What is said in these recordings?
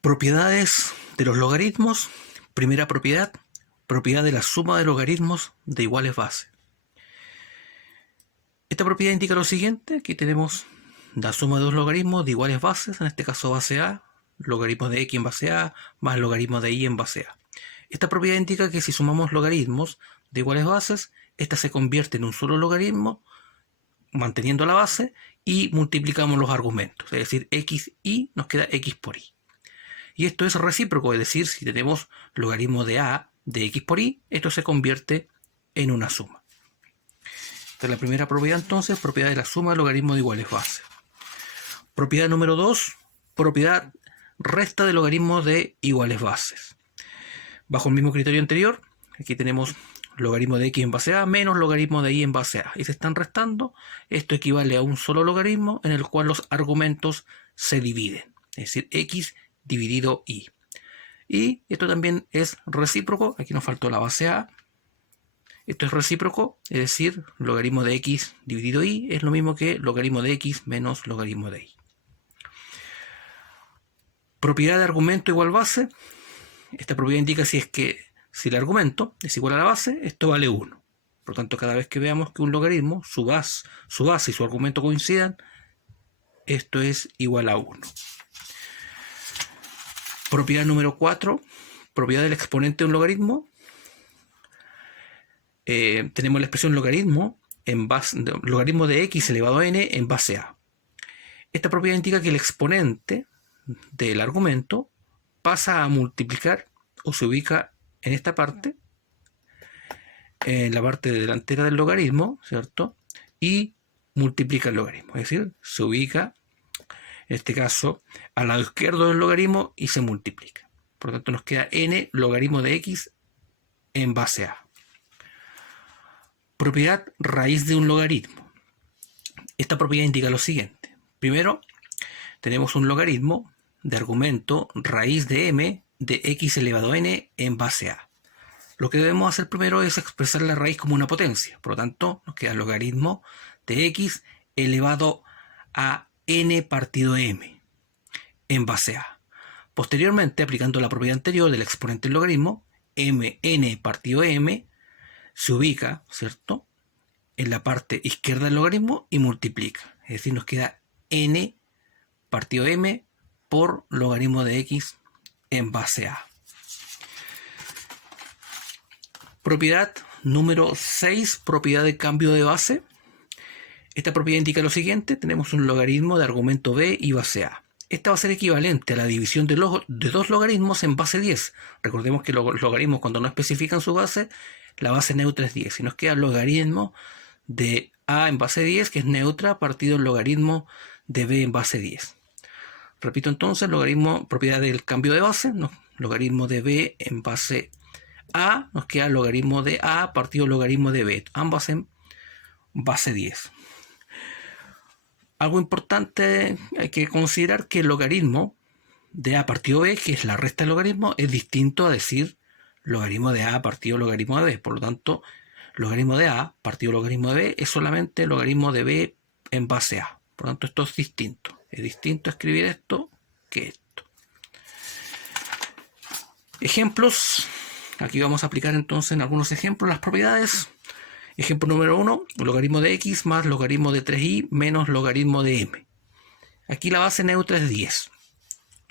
Propiedades de los logaritmos. Primera propiedad, propiedad de la suma de logaritmos de iguales bases. Esta propiedad indica lo siguiente: aquí tenemos la suma de dos logaritmos de iguales bases, en este caso base A, logaritmo de x en base A, más logaritmo de y en base A. Esta propiedad indica que si sumamos logaritmos de iguales bases, esta se convierte en un solo logaritmo, manteniendo la base, y multiplicamos los argumentos, es decir, x y nos queda x por y. Y esto es recíproco, es decir, si tenemos logaritmo de a de x por y, esto se convierte en una suma. Esta es la primera propiedad entonces, propiedad de la suma de logaritmos de iguales bases. Propiedad número 2, propiedad resta de logaritmos de iguales bases. Bajo el mismo criterio anterior, aquí tenemos logaritmo de x en base a menos logaritmo de y en base a, y se están restando. Esto equivale a un solo logaritmo en el cual los argumentos se dividen, es decir, x dividido y. Y esto también es recíproco, aquí nos faltó la base a. Esto es recíproco, es decir, logaritmo de x dividido y es lo mismo que logaritmo de x menos logaritmo de y. Propiedad de argumento igual base. Esta propiedad indica si el argumento es igual a la base, esto vale 1. Por lo tanto, cada vez que veamos que un logaritmo, su base y su argumento coincidan, esto es igual a 1. Propiedad número 4, propiedad del exponente de un logaritmo. Tenemos la expresión logaritmo de x elevado a n en base a. Esta propiedad indica que el exponente del argumento pasa a multiplicar o se ubica en esta parte, en la parte delantera del logaritmo, ¿cierto? Y multiplica el logaritmo, es decir, se ubica en este caso al lado izquierdo del logaritmo y se multiplica. Por lo tanto nos queda n logaritmo de x en base a. Propiedad raíz de un logaritmo. Esta propiedad indica lo siguiente. Primero, tenemos un logaritmo de argumento raíz de m de x elevado a n en base a. Lo que debemos hacer primero es expresar la raíz como una potencia. Por lo tanto, nos queda el logaritmo de x elevado a n partido m en base a. Posteriormente, aplicando la propiedad anterior del exponente del logaritmo, n partido m se ubica, ¿cierto?, en la parte izquierda del logaritmo y multiplica. Es decir, nos queda n partido m por logaritmo de x en base a. Propiedad número 6, propiedad de cambio de base. Esta propiedad indica lo siguiente: tenemos un logaritmo de argumento b y base a. Esta va a ser equivalente a la división de dos logaritmos en base 10. Recordemos que los logaritmos, cuando no especifican su base, la base neutra es 10. Y nos queda el logaritmo de a en base 10, que es neutra, partido el logaritmo de b en base 10. Repito entonces, logaritmo, propiedad del cambio de base, ¿no? Logaritmo de b en base a, nos queda el logaritmo de a partido el logaritmo de b, ambas en base 10. Algo importante, hay que considerar que el logaritmo de a partido b, que es la resta del logaritmo, es distinto a decir logaritmo de a partido logaritmo de b. Por lo tanto, logaritmo de a partido logaritmo de b es solamente logaritmo de b en base a. Por lo tanto, esto es distinto. Es distinto escribir esto que esto. Ejemplos. Aquí vamos a aplicar entonces en algunos ejemplos las propiedades. Ejemplo número 1, logaritmo de x más logaritmo de 3y menos logaritmo de m. Aquí la base neutra es 10.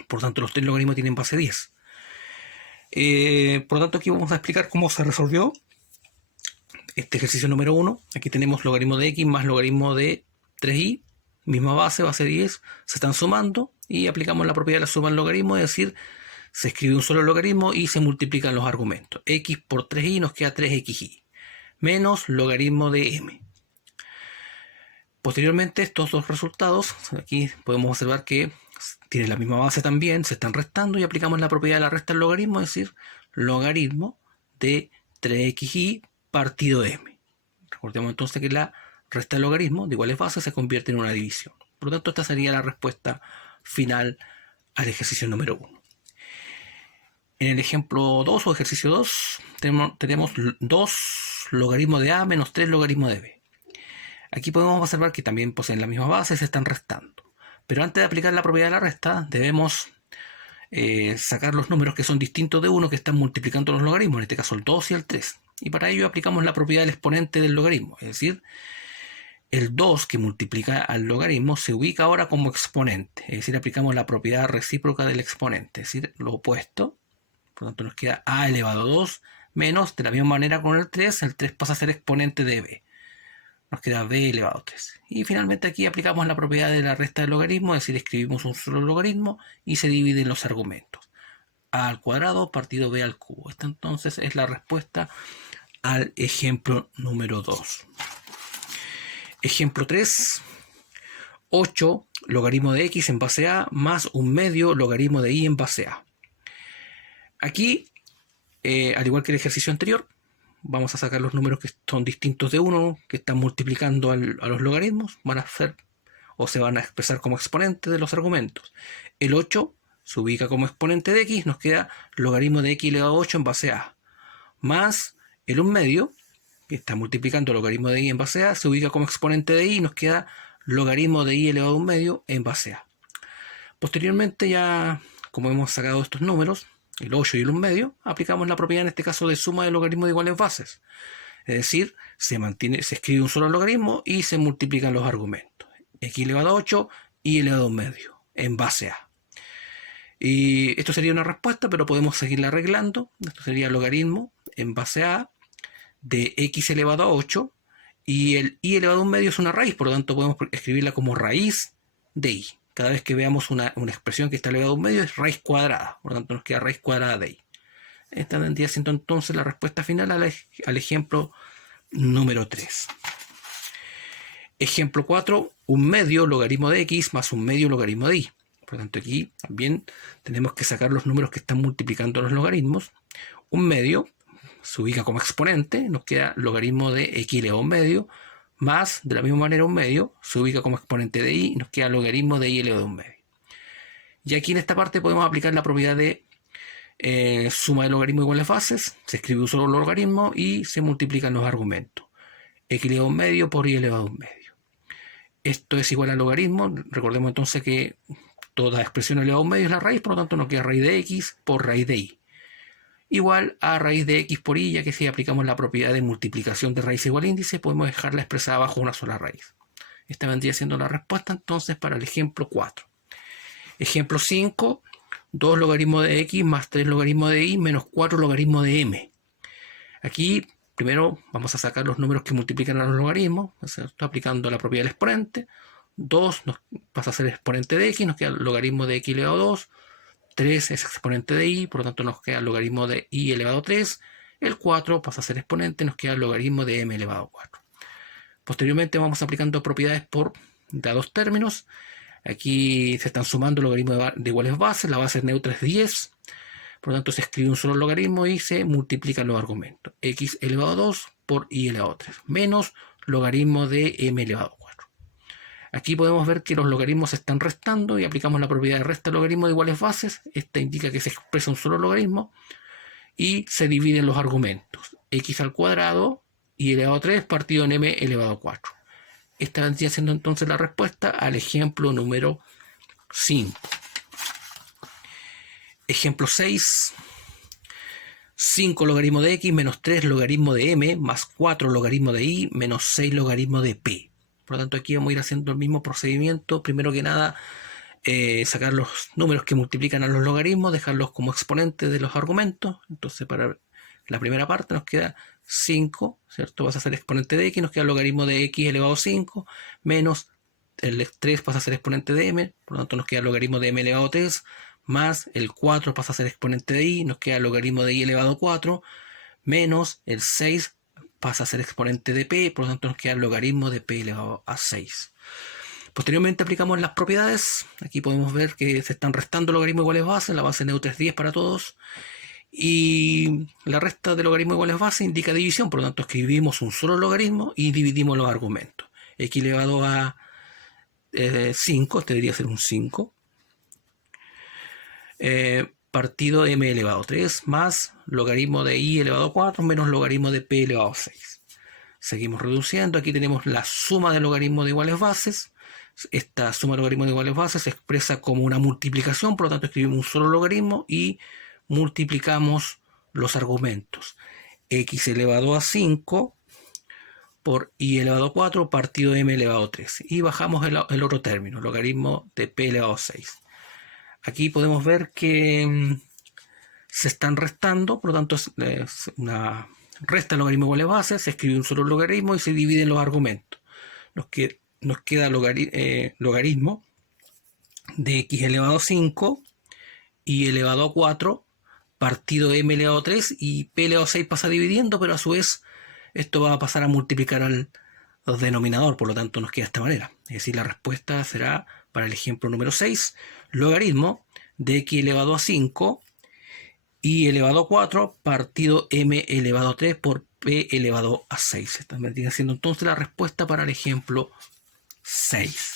Por lo tanto, los tres logaritmos tienen base 10. Por lo tanto, aquí vamos a explicar cómo se resolvió este ejercicio número 1. Aquí tenemos logaritmo de x más logaritmo de 3y, misma base 10, se están sumando y aplicamos la propiedad de la suma del logaritmo, es decir, se escribe un solo logaritmo y se multiplican los argumentos. X por 3y nos queda 3xy, menos logaritmo de m. Posteriormente, estos dos resultados, aquí podemos observar que tienen la misma base también, se están restando y aplicamos la propiedad de la resta del logaritmo, es decir, logaritmo de 3xy partido m. Recordemos entonces que la resta del logaritmo de iguales bases se convierte en una división. Por lo tanto, esta sería la respuesta final al ejercicio número 1. En el ejemplo 2 o ejercicio 2 tenemos 2 logaritmos de a menos 3 logaritmos de b. Aquí podemos observar que también poseen la misma base y se están restando. Pero antes de aplicar la propiedad de la resta, debemos sacar los números que son distintos de 1 que están multiplicando los logaritmos, en este caso el 2 y el 3. Y para ello aplicamos la propiedad del exponente del logaritmo, es decir, el 2 que multiplica al logaritmo se ubica ahora como exponente, es decir, aplicamos la propiedad recíproca del exponente, es decir, lo opuesto. Por lo tanto nos queda a elevado a 2 menos, de la misma manera con el 3 pasa a ser exponente de b. Nos queda b elevado a 3. Y finalmente aquí aplicamos la propiedad de la resta del logaritmo, es decir, escribimos un solo logaritmo y se dividen los argumentos. A al cuadrado partido b al cubo. Esta entonces es la respuesta al ejemplo número 2. Ejemplo 3. 8 logaritmo de x en base a más un medio logaritmo de y en base a. Aquí, al igual que el ejercicio anterior, vamos a sacar los números que son distintos de 1, que están multiplicando a los logaritmos, van a ser o se van a expresar como exponentes de los argumentos. El 8 se ubica como exponente de x, nos queda logaritmo de x elevado a 8 en base a, más el 1 medio, que está multiplicando logaritmo de y en base a, se ubica como exponente de y, nos queda logaritmo de y elevado a 1 medio en base a. Posteriormente, ya como hemos sacado estos números, el 8 y el 1 medio, aplicamos la propiedad en este caso de suma de logaritmos de iguales bases. Es decir, se escribe un solo logaritmo y se multiplican los argumentos. X elevado a 8 y elevado a 1 medio en base a. Y esto sería una respuesta, pero podemos seguirla arreglando. Esto sería logaritmo en base a de x elevado a 8 y el y elevado a 1 medio es una raíz, por lo tanto podemos escribirla como raíz de y. Cada vez que veamos una expresión que está elevada a 1 medio es raíz cuadrada, por lo tanto nos queda raíz cuadrada de y. Esta vendría siendo entonces la respuesta final al ejemplo número 3. Ejemplo 4, un medio logaritmo de x más un medio logaritmo de y. Por lo tanto aquí también tenemos que sacar los números que están multiplicando los logaritmos. Un medio se ubica como exponente, nos queda logaritmo de x elevado a 1 medio, más, de la misma manera, un medio se ubica como exponente de y, nos queda logaritmo de y elevado a 1 medio. Y aquí en esta parte podemos aplicar la propiedad de suma de logaritmos iguales bases, se escribe un solo logaritmo y se multiplican los argumentos. X elevado a 1 medio por y elevado a 1 medio. Esto es igual al logaritmo, recordemos entonces que toda expresión elevada a 1 medio es la raíz, por lo tanto nos queda raíz de x por raíz de y. Igual a raíz de x por y, ya que si aplicamos la propiedad de multiplicación de raíz igual índice, podemos dejarla expresada bajo una sola raíz. Esta vendría siendo la respuesta entonces para el ejemplo 4. Ejemplo 5, 2 logaritmos de x más 3 logaritmos de y menos 4 logaritmos de m. Aquí primero vamos a sacar los números que multiplican a los logaritmos, ¿cierto? Aplicando la propiedad del exponente. 2 nos pasa a ser exponente de x, nos queda el logaritmo de x elevado a 2. 3 es exponente de y, por lo tanto nos queda el logaritmo de y elevado a 3. El 4 pasa a ser exponente, nos queda el logaritmo de m elevado a 4. Posteriormente vamos aplicando propiedades de a dos términos. Aquí se están sumando logaritmos de iguales bases, la base neutra es 10. Por lo tanto se escribe un solo logaritmo y se multiplican los argumentos. X elevado a 2 por y elevado a 3, menos logaritmo de m elevado a 4. Aquí podemos ver que los logaritmos se están restando y aplicamos la propiedad de resta logaritmo de iguales bases. Esta indica que se expresa un solo logaritmo y se dividen los argumentos. X al cuadrado y elevado a 3 partido en m elevado a 4. Esta vendría siendo entonces la respuesta al ejemplo número 5. Ejemplo 6. 5 logaritmo de x menos 3 logaritmo de m más 4 logaritmo de y menos 6 logaritmo de p. Por lo tanto aquí vamos a ir haciendo el mismo procedimiento. Primero que nada, sacar los números que multiplican a los logaritmos, dejarlos como exponentes de los argumentos. Entonces para la primera parte nos queda 5, ¿cierto? Pasa a ser exponente de x, nos queda el logaritmo de x elevado a 5, menos el 3 pasa a ser exponente de m, por lo tanto nos queda el logaritmo de m elevado a 3, más el 4 pasa a ser exponente de y, nos queda el logaritmo de y elevado a 4, menos el 6 pasa a ser exponente de p, por lo tanto nos queda el logaritmo de p elevado a 6. Posteriormente aplicamos las propiedades. Aquí podemos ver que se están restando logaritmos iguales bases, la base neutra es 10 para todos. Y la resta de logaritmos iguales bases indica división, por lo tanto escribimos un solo logaritmo y dividimos los argumentos. X elevado a 5, este debería ser un 5. Partido m elevado a 3 más logaritmo de y elevado a 4 menos logaritmo de p elevado a 6. Seguimos reduciendo, aquí tenemos la suma de logaritmos de iguales bases, esta suma de logaritmos de iguales bases se expresa como una multiplicación, por lo tanto escribimos un solo logaritmo y multiplicamos los argumentos. X elevado a 5 por y elevado a 4 partido m elevado a 3. Y bajamos el otro término, logaritmo de p elevado a 6. Aquí podemos ver que se están restando, por lo tanto es una resta de logaritmo iguales bases, se escribe un solo logaritmo y se dividen los argumentos. Nos queda logaritmo de x elevado a 5 y elevado a 4 partido m elevado a 3, y p elevado a 6 pasa dividiendo, pero a su vez esto va a pasar a multiplicar al denominador, por lo tanto nos queda de esta manera. Es decir, la respuesta será, para el ejemplo número 6, logaritmo de x elevado a 5 y elevado a 4 partido m elevado a 3 por p elevado a 6. Esta vendría siendo entonces la respuesta para el ejemplo 6.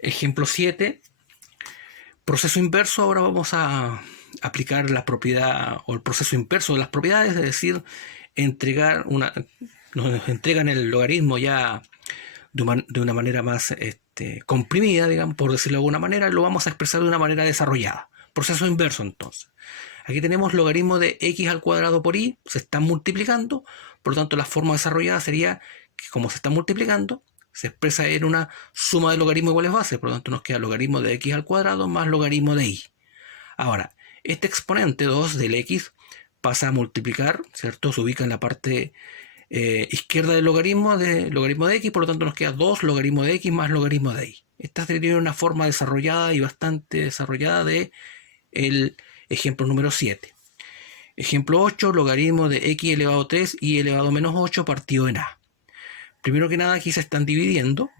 Ejemplo 7. Proceso inverso. Ahora vamos a aplicar la propiedad o el proceso inverso de las propiedades, es decir, nos entregan el logaritmo ya de una manera más comprimida, digamos, por decirlo de alguna manera, lo vamos a expresar de una manera desarrollada. Proceso inverso, entonces. Aquí tenemos logaritmo de x al cuadrado por y, se están multiplicando, por lo tanto la forma desarrollada sería que como se están multiplicando, se expresa en una suma de logaritmos iguales bases, por lo tanto nos queda logaritmo de x al cuadrado más logaritmo de y. Ahora, este exponente 2 del x pasa a multiplicar, ¿cierto? Se ubica en la parte izquierda del logaritmo de x, por lo tanto nos queda 2 logaritmo de x más logaritmo de y. Esta sería una forma desarrollada y bastante desarrollada de el ejemplo número 7. Ejemplo 8, logaritmo de x elevado a 3 y elevado a menos 8 partido en a. Primero que nada aquí se están dividiendo,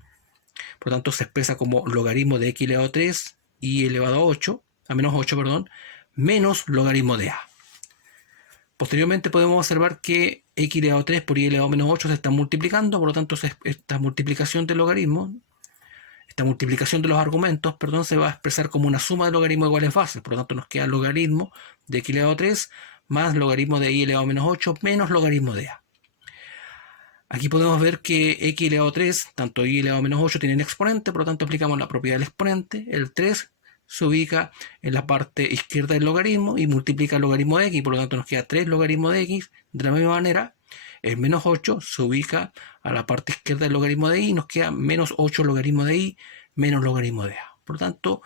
por lo tanto se expresa como logaritmo de x elevado a 3 y elevado a menos 8, menos logaritmo de a. Posteriormente podemos observar que x elevado a 3 por y elevado a menos 8 se están multiplicando, por lo tanto esta multiplicación del logaritmo, esta multiplicación de los argumentos, se va a expresar como una suma de logaritmos iguales bases, por lo tanto nos queda logaritmo de x elevado a 3 más logaritmo de y elevado a menos 8 menos logaritmo de a. Aquí podemos ver que x elevado a 3, tanto y elevado a menos 8 tienen exponente, por lo tanto aplicamos la propiedad del exponente. El 3 se ubica en la parte izquierda del logaritmo y multiplica el logaritmo de x, por lo tanto nos queda 3 logaritmo de x. De la misma manera, el menos 8 se ubica a la parte izquierda del logaritmo de y y nos queda menos 8 logaritmo de y menos logaritmo de a. Por lo tanto,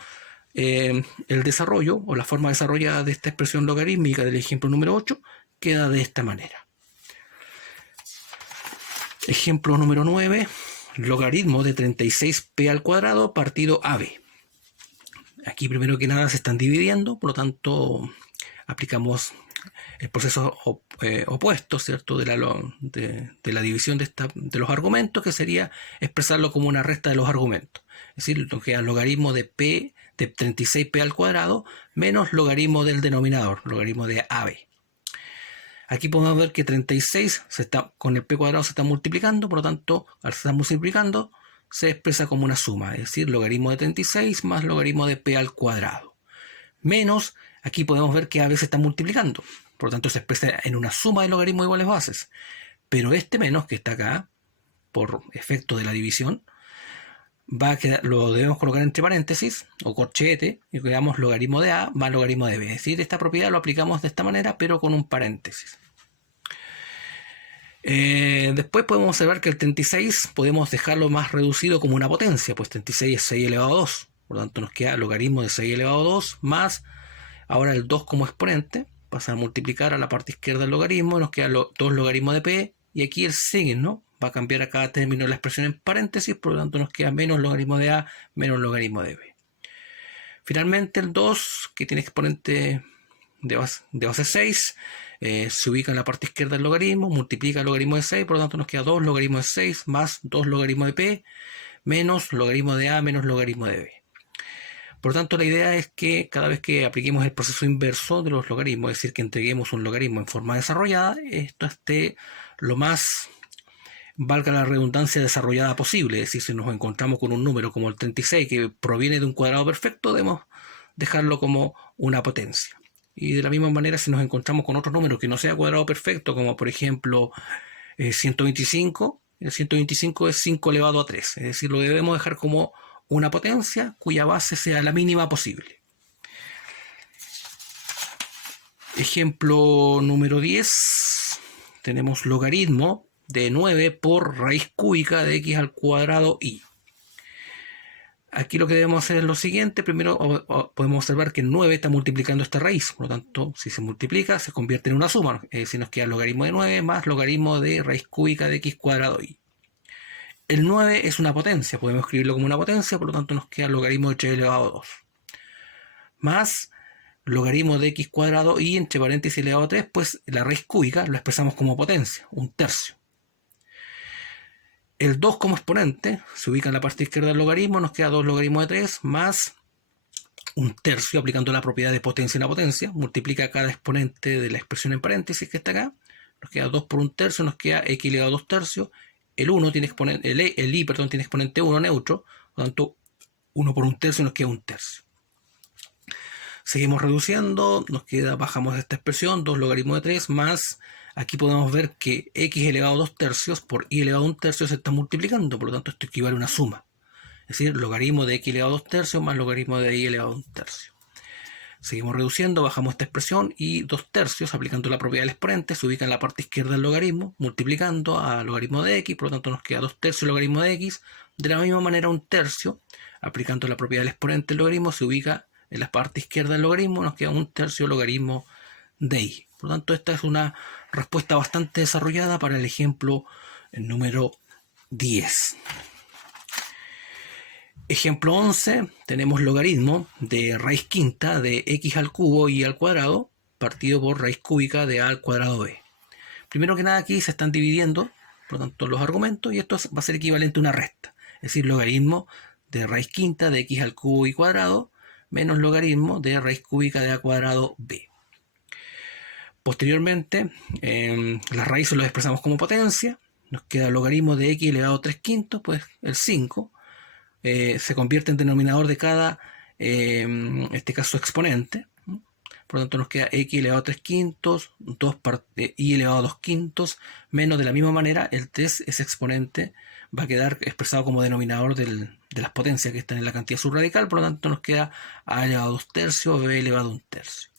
el desarrollo o la forma desarrollada de esta expresión logarítmica del ejemplo número 8 queda de esta manera. Ejemplo número 9, logaritmo de 36p al cuadrado partido ab. Aquí primero que nada se están dividiendo, por lo tanto aplicamos el proceso opuesto, ¿cierto?, de la división de los argumentos, que sería expresarlo como una resta de los argumentos. Es decir, lo que es logaritmo de p de 36p al cuadrado menos logaritmo del denominador, logaritmo de ab. Aquí podemos ver que 36 con el p cuadrado se está multiplicando, por lo tanto, al estar multiplicando, se expresa como una suma, es decir, logaritmo de 36 más logaritmo de p al cuadrado. Menos, aquí podemos ver que a se está multiplicando, por lo tanto se expresa en una suma de logaritmos iguales bases. Pero este menos que está acá, por efecto de la división, lo debemos colocar entre paréntesis o corchete y creamos logaritmo de a más logaritmo de b. Es decir, esta propiedad lo aplicamos de esta manera, pero con un paréntesis. Después podemos observar que el 36 podemos dejarlo más reducido como una potencia, pues 36 es 6 elevado a 2, por lo tanto nos queda logaritmo de 6 elevado a 2 más, ahora el 2 como exponente, pasa a multiplicar a la parte izquierda del logaritmo, nos queda 2 logaritmos de p, y aquí el signo va a cambiar a cada término de la expresión en paréntesis, por lo tanto nos queda menos logaritmo de a menos logaritmo de b. Finalmente el 2, que tiene exponente de base 6, se ubica en la parte izquierda del logaritmo, multiplica el logaritmo de 6, por lo tanto nos queda 2 logaritmo de 6 más 2 logaritmo de p menos logaritmo de a menos logaritmo de b. Por lo tanto, la idea es que cada vez que apliquemos el proceso inverso de los logaritmos, es decir, que entreguemos un logaritmo en forma desarrollada, esto esté lo más, valga la redundancia, desarrollada posible. Es decir, si nos encontramos con un número como el 36 que proviene de un cuadrado perfecto, debemos dejarlo como una potencia. Y de la misma manera, si nos encontramos con otro número que no sea cuadrado perfecto, como por ejemplo 125, el 125 es 5 elevado a 3, es decir, lo debemos dejar como una potencia cuya base sea la mínima posible. Ejemplo número 10, tenemos logaritmo de 9 por raíz cúbica de x al cuadrado y. Aquí lo que debemos hacer es lo siguiente. Primero podemos observar que 9 está multiplicando esta raíz. Por lo tanto, si se multiplica, se convierte en una suma. Es decir, nos queda logaritmo de 9 más logaritmo de raíz cúbica de x cuadrado y. El 9 es una potencia. Podemos escribirlo como una potencia. Por lo tanto, nos queda logaritmo de 3 elevado a 2. Más logaritmo de x cuadrado y entre paréntesis elevado a 3. Pues la raíz cúbica lo expresamos como potencia. Un tercio. El 2 como exponente se ubica en la parte izquierda del logaritmo, nos queda 2 logaritmos de 3 más un tercio, aplicando la propiedad de potencia en la potencia, multiplica cada exponente de la expresión en paréntesis que está acá, nos queda 2 por un tercio, nos queda x elevado a 2 tercios, el i tiene exponente 1 neutro, por lo tanto 1 por un tercio nos queda un tercio. Seguimos reduciendo, bajamos esta expresión, 2 logaritmos de 3 más. Aquí podemos ver que x elevado a 2 tercios por y elevado a 1 tercio se está multiplicando, por lo tanto esto equivale a una suma. Es decir, logaritmo de x elevado a 2 tercios más logaritmo de y elevado a 1 tercio. Seguimos reduciendo, bajamos esta expresión y 2 tercios, aplicando la propiedad del exponente, se ubica en la parte izquierda del logaritmo, multiplicando a logaritmo de x, por lo tanto nos queda 2 tercios logaritmo de x. De la misma manera, 1 tercio, aplicando la propiedad del exponente del logaritmo, se ubica en la parte izquierda del logaritmo, nos queda 1 tercio logaritmo de y. Por lo tanto, esta es una respuesta bastante desarrollada para el ejemplo número 10. Ejemplo 11, tenemos logaritmo de raíz quinta de x al cubo y al cuadrado partido por raíz cúbica de a al cuadrado b. Primero que nada aquí se están dividiendo, por lo tanto, los argumentos y esto va a ser equivalente a una resta. Es decir, logaritmo de raíz quinta de x al cubo y cuadrado menos logaritmo de raíz cúbica de a cuadrado b. Posteriormente, las raíces las expresamos como potencia. Nos queda logaritmo de x elevado a 3 quintos, pues el 5. Se convierte en denominador de cada, en este caso, exponente. Por lo tanto, nos queda x elevado a 3 quintos, y elevado a 2 quintos, menos de la misma manera, el 3, ese exponente, va a quedar expresado como denominador de las potencias que están en la cantidad subradical. Por lo tanto, nos queda a elevado a 2 tercios, b elevado a 1 tercio.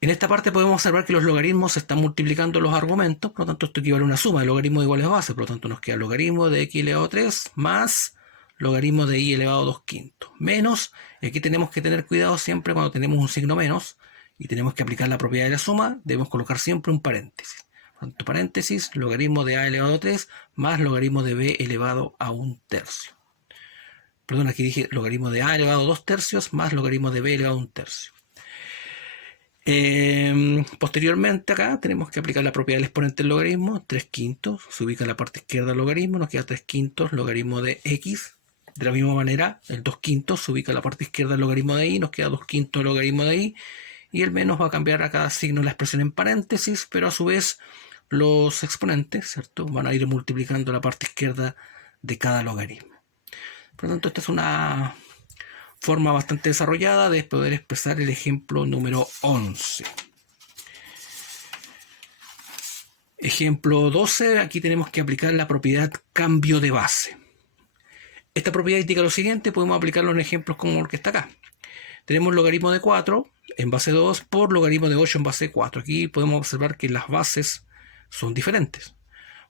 En esta parte podemos observar que los logaritmos se están multiplicando los argumentos, por lo tanto esto equivale a una suma de logaritmos de iguales bases, por lo tanto nos queda logaritmo de x elevado a 3 más logaritmo de y elevado a 2 quintos, menos, y aquí tenemos que tener cuidado siempre cuando tenemos un signo menos y tenemos que aplicar la propiedad de la suma, debemos colocar siempre un paréntesis. Por lo tanto, paréntesis, logaritmo de a elevado a 3 más logaritmo de b elevado a 1 tercio. Perdón, aquí dije logaritmo de a elevado a 2 tercios más logaritmo de b elevado a 1 tercio. Posteriormente acá tenemos que aplicar la propiedad del exponente del logaritmo, 3 quintos, se ubica en la parte izquierda del logaritmo, nos queda 3 quintos logaritmo de x. De la misma manera, el 2 quintos se ubica en la parte izquierda del logaritmo de y, nos queda 2 quintos logaritmo de y, y el menos va a cambiar a cada signo la expresión en paréntesis, pero a su vez los exponentes, ¿cierto?, van a ir multiplicando la parte izquierda de cada logaritmo. Por lo tanto, esta es una forma bastante desarrollada de poder expresar el ejemplo número 11. Ejemplo 12, aquí tenemos que aplicar la propiedad cambio de base. Esta propiedad indica lo siguiente, podemos aplicarlo en ejemplos como el que está acá. Tenemos logaritmo de 4 en base 2 por logaritmo de 8 en base 4. Aquí podemos observar que las bases son diferentes.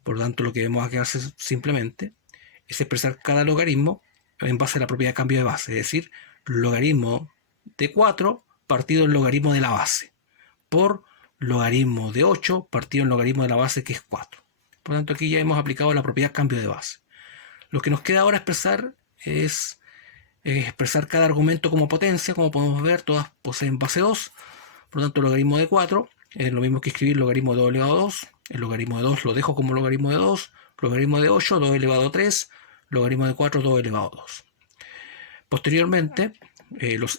Por lo tanto, lo que debemos hacer simplemente es expresar cada logaritmo en base a la propiedad de cambio de base, es decir, logaritmo de 4 partido en logaritmo de la base por logaritmo de 8 partido en logaritmo de la base, que es 4. Por lo tanto, aquí ya hemos aplicado la propiedad cambio de base. Lo que nos queda ahora expresar es expresar cada argumento como potencia. Como podemos ver, todas poseen base 2. Por lo tanto, logaritmo de 4 es lo mismo que escribir logaritmo de 2 elevado a 2. El logaritmo de 2 lo dejo como logaritmo de 2. Logaritmo de 8, 2 elevado a 3. Logaritmo de 4, 2 elevado a 2. Posteriormente,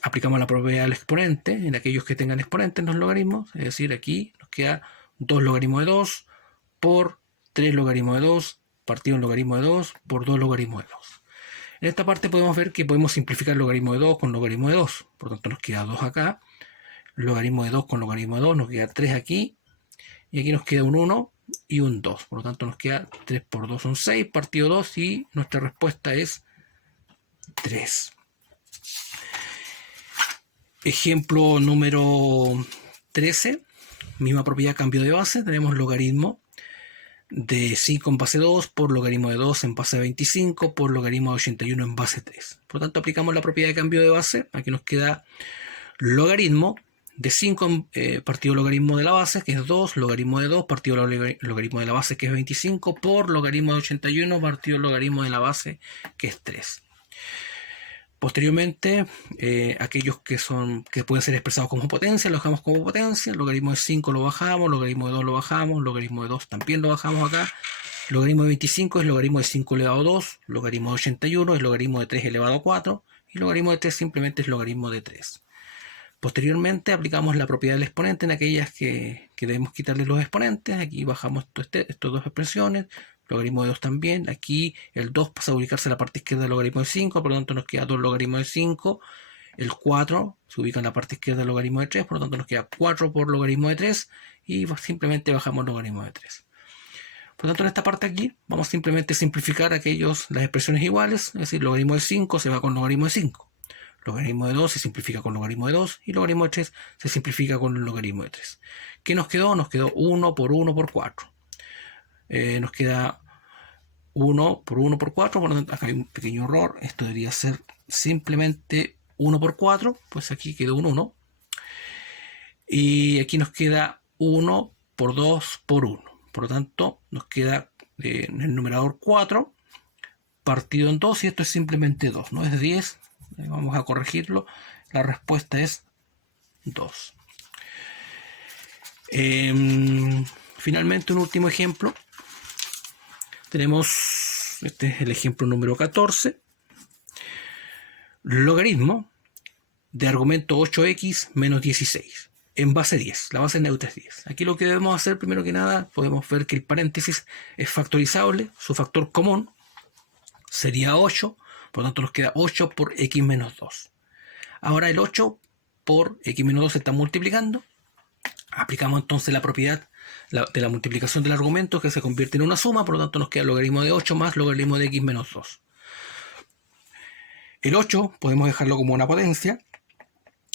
aplicamos la propiedad del exponente en aquellos que tengan exponentes en los logaritmos. Es decir, aquí nos queda 2 logaritmos de 2 por 3 logaritmos de 2 partido en logaritmo de 2 por 2 logaritmos de 2. En esta parte podemos ver que podemos simplificar logaritmo de 2 con logaritmo de 2. Por lo tanto, nos queda 2 acá. Logaritmo de 2 con logaritmo de 2, nos queda 3 aquí. Y aquí nos queda un 1. y un 2. Por lo tanto nos queda 3 por 2 son 6, partido 2, y nuestra respuesta es 3. Ejemplo número 13. Misma propiedad, cambio de base. Tenemos logaritmo de 5 en base 2 por logaritmo de 2 en base 25 por logaritmo de 81 en base 3. Por lo tanto, aplicamos la propiedad de cambio de base. Aquí nos queda logaritmo de 5 partido logaritmo de la base, que es 2, logaritmo de 2 partido logaritmo de la base, que es 25, por logaritmo de 81 partido logaritmo de la base, que es 3. Posteriormente, aquellos que pueden ser expresados como potencia, lo bajamos como potencia. Logaritmo de 5 lo bajamos, logaritmo de 2 lo bajamos, logaritmo de 2 también lo bajamos acá. Logaritmo de 25 es logaritmo de 5 elevado a 2, logaritmo de 81 es logaritmo de 3 elevado a 4, y logaritmo de 3 simplemente es logaritmo de 3. Posteriormente aplicamos la propiedad del exponente en aquellas que debemos quitarle los exponentes. Aquí bajamos estas dos expresiones. Logaritmo de 2 también. Aquí el 2 pasa a ubicarse en la parte izquierda del logaritmo de 5, por lo tanto nos queda 2 logaritmo de 5. El 4 se ubica en la parte izquierda del logaritmo de 3, por lo tanto nos queda 4 por logaritmo de 3, y simplemente bajamos logaritmo de 3. Por lo tanto, en esta parte aquí vamos simplemente a simplificar las expresiones iguales, es decir, logaritmo de 5 se va con logaritmo de 5. Logaritmo de 2 se simplifica con logaritmo de 2, y logaritmo de 3 se simplifica con logaritmo de 3. ¿Qué nos quedó? Nos quedó 1 por 1 por 4. Nos queda 1 por 1 por 4, por lo tanto acá hay un pequeño error. Esto debería ser simplemente 1 por 4, pues aquí quedó un 1. Y aquí nos queda 1 por 2 por 1. Por lo tanto, nos queda en el numerador 4 partido en 2, y esto es simplemente 2, no es 10. Vamos a corregirlo. La respuesta es 2. Finalmente, un último ejemplo. Tenemos, este es el ejemplo número 14. Logaritmo de argumento 8x menos 16 en base 10. La base neutra es 10. Aquí lo que debemos hacer, primero que nada, podemos ver que el paréntesis es factorizable. Su factor común sería 8. Por lo tanto nos queda 8 por x menos 2. Ahora el 8 por x menos 2 se está multiplicando. Aplicamos entonces la propiedad de la multiplicación del argumento, que se convierte en una suma. Por lo tanto nos queda logaritmo de 8 más logaritmo de x menos 2. El 8 podemos dejarlo como una potencia,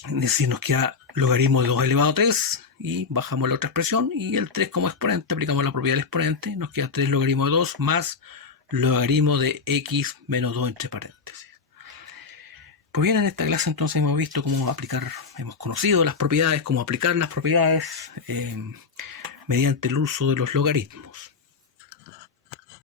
es decir, nos queda logaritmo de 2 elevado a 3, y bajamos la otra expresión, y el 3 como exponente, aplicamos la propiedad del exponente, nos queda 3 logaritmo de 2 más logaritmo de x menos 2 entre paréntesis. Pues bien, en esta clase entonces hemos visto cómo aplicar, hemos conocido las propiedades, cómo aplicar las propiedades mediante el uso de los logaritmos.